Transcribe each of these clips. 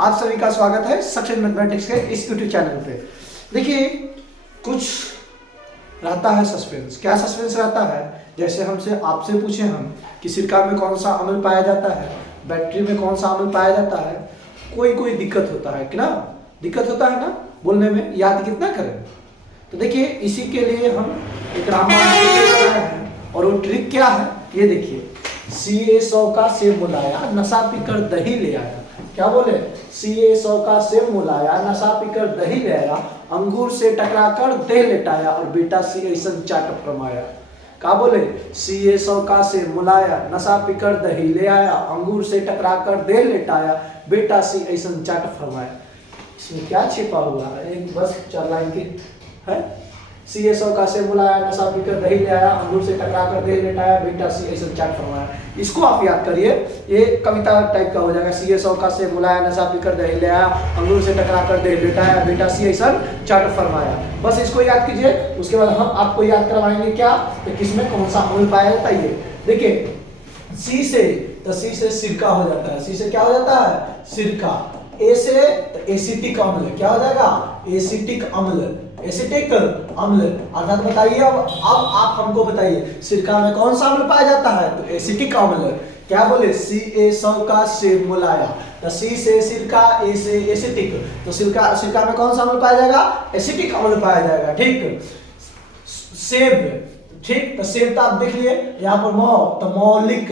आप सभी का स्वागत है सक्सेस मैथमेटिक्स के इस यूट्यूब चैनल पे। देखिए, कुछ रहता है सस्पेंस। क्या सस्पेंस रहता है? जैसे आपसे पूछे हम कि सिरका में कौन सा अम्ल पाया जाता है, बैटरी में कौन सा अम्ल पाया जाता है, कोई दिक्कत होता है कि ना, दिक्कत होता है ना बोलने में, याद कितना करें। तो देखिए, इसी के लिए हम एक रामबाण बनाए हैं और वो ट्रिक क्या है ये देखिए। CA100 का सेब मुलाया, नशा पीकर दही ले आया। क्या बोले? CA100 का सेब मुलाया, नशा पीकर दही ले आया, अंगूर से टकराकर देह लेटाया और बेटा सी ऐसन चाट फरमाया। क्या बोले? CA100 का सेब मुलाया, नशा पीकर दही ले आया, अंगूर से टकराकर देह लेटाया, बेटा सी ऐसन चाट फरमाया। इसमें क्या छिपा हुआ है? एक बस 4 लाइन की है। CA100 का सेब मुलाया, नशा पीकर दही ले आया, अंगूर से टकराकर देह लेटाया, बेटा सी ऐसन चाट फरमाया। इसको आप याद करिए, ये कविता टाइप का हो जाएगा। CA100 का सेब मुलाया, नशा पीकर दही ले आया, अंगूर से टकराकर देह लेटाया, बेटा सी ऐसन चाट फरमाया। बस इसको याद कीजिए। उसके बाद हम आपको याद करवाएंगे क्या, तो किसमें कौन सा अम्ल पाया जाता है। ये देखिए, सी से सिरका हो जाता है। सी से क्या हो जाता है? सिरका। ए से तो एसिटिक अम्ल। क्या हो जाएगा? एसिटिक अम्ल। एसिटिक अम्ल अर्थात बताइए, अब आप हमको बताइए सिरका में कौन सा अम्ल पाया जाता है, तो एसिटिक अम्ल। क्या बोले? CA100 का सेब मुलाया, तो सी से सिरका, ए से एसिटिक, तो सिरका में कौन सा अम्ल पाया जाएगा? एसिटिक अम्ल पाया जाएगा। ठीक, सेब, ठीक, तो सेब तो आप देख लिए यहाँ पर तो मौलिक।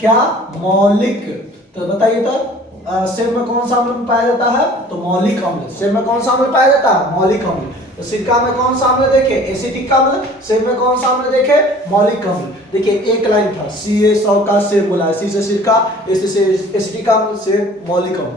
क्या? मौलिक। तो बताइए तो सेब में कौन सा अम्ल पाया जाता है, तो मौलिक अम्ल। सेब में कौन सा अम्ल पाया जाता है? मौलिक अम्ल। तो सिरका में कौन सा अम्ल देखे? एसिटिक अम्ल। सेब में कौन सा अम्ल देखे? मौलिक अम्ल। देखिए, एक लाइन था, CA100 का सेब मुलाया, सी से सिरका, ए से एसिटिक अम्ल, सेब मौलिक अम्ल।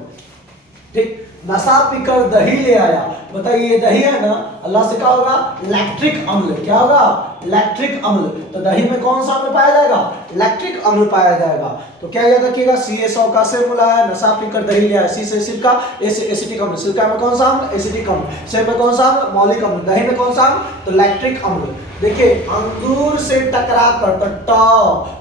ठीक, नशा पीकर दही ले आया। बताइए, ये दही है ना, अल्लाह से क्या होगा? लैक्टिक अम्ल। क्या होगा? लैक्टिक अम्ल। तो दही में कौन सा अम्ल पाया जाएगा? लैक्टिक अम्ल पाया जाएगा। तो क्या याद रखिएगा? CA100 का सेब मुलाया, नशा पीकर दही ले आया, सी से सिरका, ए से एसिटिक अम्ल। सिरका में कौन सा अम्ल? एसिटिक अम्ल। सेब में कौन सा अम्ल? मौलिक अम्ल। दही में कौन सा अम्ल? तो लैक्टिक अम्ल। देखिए, अंगूर से टकरा कर,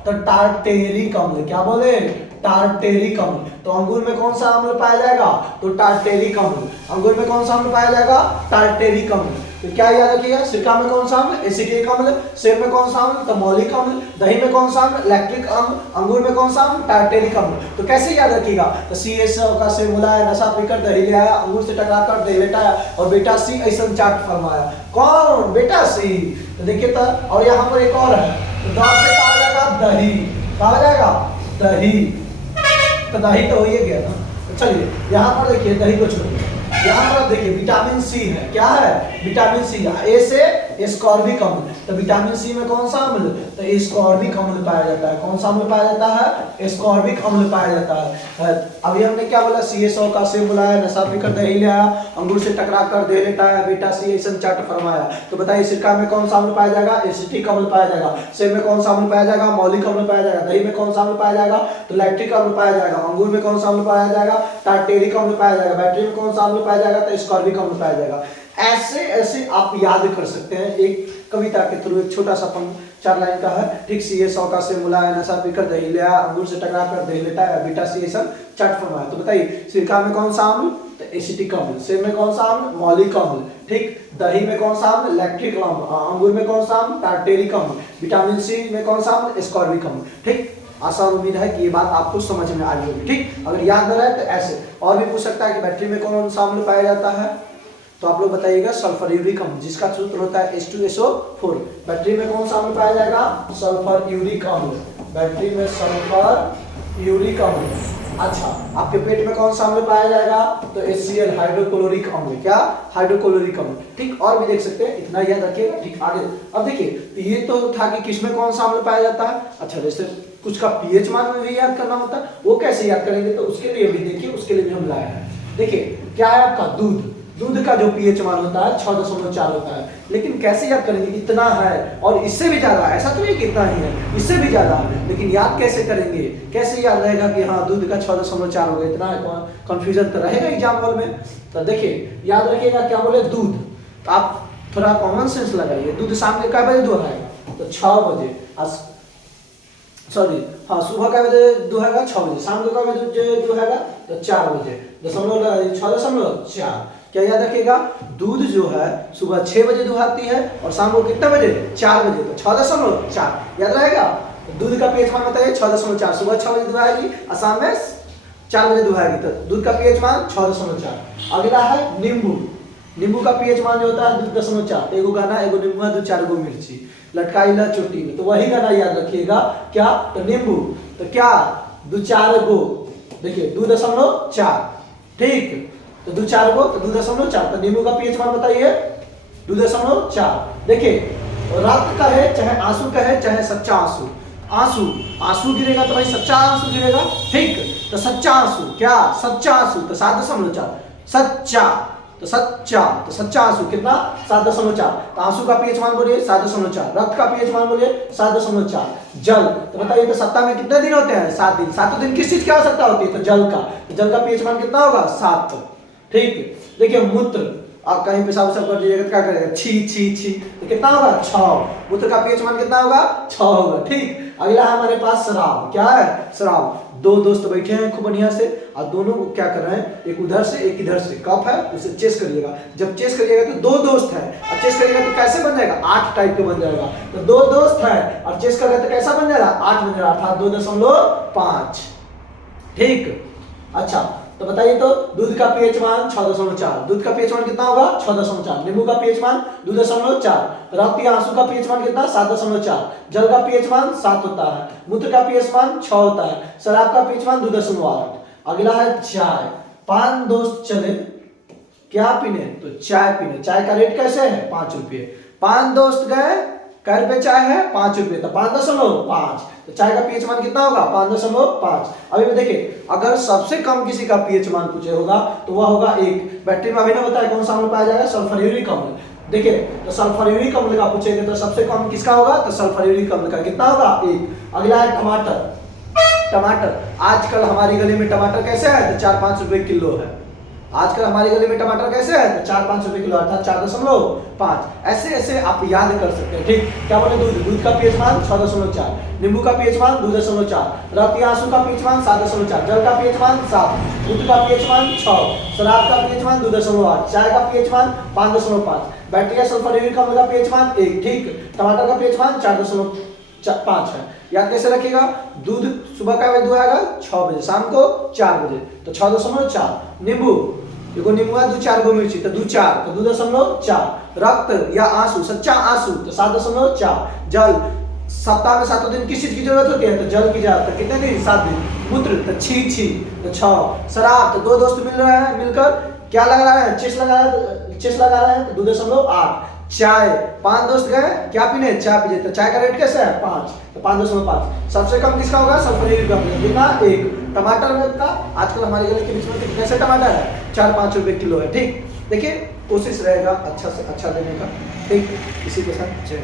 तो टार्टेरिक अम्ल। क्या बोले? टार्टेरिक अम्ल। तो अंगूर में कौन सा अम्ल पाया जाएगा? तो टार्टेरिक अम्ल। अंगूर में कौन सा अम्ल पाया जाएगा? टार्टेरिक अम्ल। तो क्या याद रखिएगा? सिरका में कौन सा अम्ल? एसिटिक अम्ल। सेब में कौन सा अम्ल? तो मौलिक अम्ल। दही में कौन सा अम्ल? लैक्टिक अम्ल। अंगूर में कौन सा अम्ल? टार्टेरिक अम्ल। तो कैसे याद रखिएगा? तो CA100 का सेब मुलाया, नशा पीकर दही ले आया, अंगूर से टकराकर देह लेटाया और बेटा सी ऐसन चाट फरमाया। कौन? बेटा सी। तो देखिए, तो और यहाँ पर एक और है, तो द से कहा जाएगा दही। कहा जाएगा दही। तो दही तो हो ही गया ना। तो चलिए, यहाँ पर देखिए, दही को छोड़िए, यहाँ पर देखिए विटामिन सी है। क्या है? Vitamin C. ए से एस्कॉर्बिक अम्ल। तो विटामिन सी में कौन सा अम्ल? तो एस्कॉर्बिक अम्ल पाया जाता है। कौन सा अम्ल पाया जाता है? एस्कॉर्बिक अम्ल पाया जाता है। अभी हमने क्या बोला? CA100 का सेब मुलाया, नशा पीकर दही ले आया, अंगूर से टकराकर देह लेटाया, बेटा सी ऐसन चाट फरमाया। तो बताइए, सिरका में कौन सा अम्ल पाया जाएगा? एसिटिक अम्ल पाया जाएगा। सेब में कौन सा अम्ल पाया जाएगा? मौलिक अम्ल पाया जाएगा। दही में कौन सा अम्ल पाया जाएगा? तो लैक्टिक अम्ल पाया जाएगा। अंगूर में कौन सा अम्ल पाया जाएगा? टार्टेरिक अम्ल पाया जाएगा। बैटरी में कौन सा अम्ल पाया जाएगा? तो एस्कॉर्बिक अम्ल पाया जाएगा। ऐसे आप याद कर सकते हैं एक कविता के थ्रू। एक छोटा सा 4 लाइन का है। ठीक, CA100 का सेब मुलाया, नशा पीकर दही ले आया, अंगूर से टकराकर देह लेटाया, बेटा सी ऐसन चाट फरमाया। तो बताइए, सिरका में कौन सा अम्ल? तो एसिटिक अम्ल। सेब में कौन सा अम्ल? मौलिक अम्ल। ठीक, दही में कौन सा अम्ल? लैक्टिक अम्ल। अंगूर में कौन सा अम्ल? टार्टेरिक अम्ल। विटामिन सी में कौन सा अम्ल? एस्कॉर्बिक अम्ल। ठीक, आशा और उम्मीद है कि ये बात आपको समझ में आ गई। ठीक, अगर याद न रहे तो ऐसे और भी पूछ सकता है कि बैटरी में कौन सा अम्ल पाया जाता है, तो आप लोग बताइएगा सल्फर यूरिक अम्ल, जिसका सूत्र होता है H2SO4। बैटरी में कौन सा अम्ल पाया जाएगा? सल्फर यूरिक अम्ल। बैटरी में सल्फर यूरिक अम्ल। अच्छा, आपके पेट में कौन सा अम्ल पाया जाएगा? तो HCl, हाइड्रोक्लोरिक अम्ल। क्या? हाइड्रोक्लोरिक अम्ल। ठीक, और भी देख सकते हैं, इतना याद रखिएगा। ठीक, आगे अब देखिए, ये तो था कि किसमें कौन सा अम्ल पाया जाता है। अच्छा, जैसे कुछ का pH मान में भी याद करना होता है, वो कैसे याद करेंगे, तो उसके लिए भी देखिए, उसके लिए भी हम लाए हैं। देखिए, क्या है आपका दूध। दूध का जो pH मान होता है 6.4 होता है, लेकिन कैसे याद करेंगे? इतना है और इससे भी ज्यादा, ऐसा तो नहीं कि इतना ही है, इससे भी ज्यादा है, लेकिन याद कैसे करेंगे? कैसे याद रहेगा कि हाँ दूध का 6.4 हो गया, इतना है? कंफ्यूजन तो रहेगा एग्जाम हॉल में। तो देखिए, याद रखिएगा, क्या बोले? दूध। तो आप थोड़ा कॉमन सेंस लगाइए। दूध शाम के कितने बजे दुहराएगा? तो 6 बजे। सॉरी, हाँ, सुबह का बजे दुहाएगा 6 बजे, शाम को का बजे दुहाएगा तो 4 बजे, 6.4। क्या याद रखिएगा, दूध जो है सुबह 6 बजे दुहाती है और शाम को कितने बजे, 4 बजे, तो 6.4 याद रहेगा। तो दूध का पीएच मान बताइए 6.4, सुबह 6 बजे दुहाएगी और शाम में 4 बजे दुहाएगी, तो दूध का पीएच मान 6.4। अगला है नींबू। नींबू का पीएच मान जो होता है 2.4, एगो गाना, एगो नींबू, दो 4 गो मिर्ची, लटकाई ला चोटी में, तो वही गाना याद रखिएगा। क्या, तो नींबू, तो क्या 2-4 गो, देखिए 2.4, ठीक, तो 2-4 गो, तो 2.4, तो नींबू का पीएच मान बताइए 2.4। देखिए रक्त का है, चाहे आंसू का है, चाहे सच्चा आंसू, आंसू गिरेगा तो भाई सच्चा आंसू गिरेगा, ठीक, तो सच्चा आंसू, क्या सच्चा आंसू, तो 7.4, सच्चा, तो सच्चा आंसू कितना, 7.4, तो आंसू का पीएच मान बोलिए 7.4, रक्त का पीएच मान बोलिए 7.4, जल, तो बताइए तो सप्ताह में कितने दिन होते हैं, 7 दिन, 7 दिन किस चीज की आवश्यकता होती है, तो जल का, तो जल का पीएच मान कितना होगा, 7, ठीक। देखिए मूत्र, आप कहीं पेशाब सब कर दीजिएगा तो क्या करेगा, छी, तो कितना होगा, 6, मूत्र का पीएच मान कितना होगा, 6 होगा, ठीक। अगला है हमारे पास शराब, क्या है, शराब। दो दोस्त बैठे हैं खूब बढ़िया से, और दोनों क्या कर रहे हैं, एक उधर से एक इधर से, कप है उसे चेस करिएगा, जब चेस करिएगा तो 2 दोस्त है और चेस करिएगा तो कैसे बन जाएगा, 8 टाइप के बन जाएगा, तो 2 दोस्त है और चेस कर रहे तो कैसा बन जाएगा, 8 बन जाएगा, अर्थात 2.5, ठीक। अच्छा, तो बताइए तो दूध का पीएच मान 6.4, दूध का पीएच मान कितना होगा, 6.4, नींबू का पीएच मान 2.4, रक्त या आंसू का पीएच मान कितना, 7.4, जल का पीएच मान 7 होता है, मूत्र का पीएच मान 6 होता है, शराब का पीएच मान 2.8। अगला है चाय। 5 दोस्त चले क्या पीने, तो चाय पीने, चाय का रेट कैसे है, 5 रुपये। 5 दोस्त गए, कै रुपये चाय है, 5 रुपये, तो 5.5, तो चाय का पीएच मान कितना होगा, 5.5। अभी में देखिए अगर सबसे कम किसी का पीएच मान पूछे होगा तो वह होगा 1। बैटरी में अभी ना बताया कौन सा अम्ल पाया जाएगा, सल्फ्यूरिक अम्ल। देखिए तो सल्फ्यूरिक अम्ल का पूछेंगे तो सबसे कम किसका होगा, तो सल्फ्यूरिक अम्ल का कितना होगा, 1। अगला है टमाटर। आजकल हमारी गली में टमाटर कैसे है, तो 4-5 रुपए किलो है। आजकल हमारी गली में टमाटर कैसे है, तो 4-5 रुपए किलो, अर्थात 4.5। ऐसे आप याद कर सकते हैं, ठीक। क्या बोले, दूध का पीएच मान 6.4, नींबू का पीएच मान 2.4, रक्त या आंसू का पीएच मान 7.4, जल का पीएच मान 7, दूध का पीएच मान 6, शराब का पीएच मान 2.8, चाय का पीएच मान 5.5, बैक्टीरिया सल्फ्यूरिक अम्ल का पीएच मान 1, ठीक। टमाटर का पीएच मान 4.5 है। याद कैसे रखिएगा, दूध सुबह का बजे दुहाएगा 6 बजे, शाम को 4 बजे, तो 6.4। नींबू, देखो नींबू है 2-4 गो मिर्ची, तो 2-4, तो 2.4। रक्त या आंसू, सच्चा आंसू, तो 7.4। जल, सप्ताह में 7 दिन किस चीज की जरूरत होती है, तो जल की जरूरत, तो कितने दिन, 7 दिन। मूत्र, तो छी, तो 6। शराब, तो 2 दोस्त मिल रहे हैं, मिलकर क्या लगा रहे हैं, चेस लगा रहे हैं, तो 2.8। चाय, 5 दोस्त गए क्या पीने, चाय पीने, तो चाय का रेट कैसे है, 5, तो 5.5। सबसे कम किसका होगा, सल्फ्यूरिक अम्ल, कितना, 1। टमाटर का आजकल हमारे गले के बीच में कैसे टमाटर है, 4-5 रुपए किलो है, ठीक। देखिए कोशिश रहेगा अच्छा से अच्छा देने का, ठीक। इसी के साथ जय।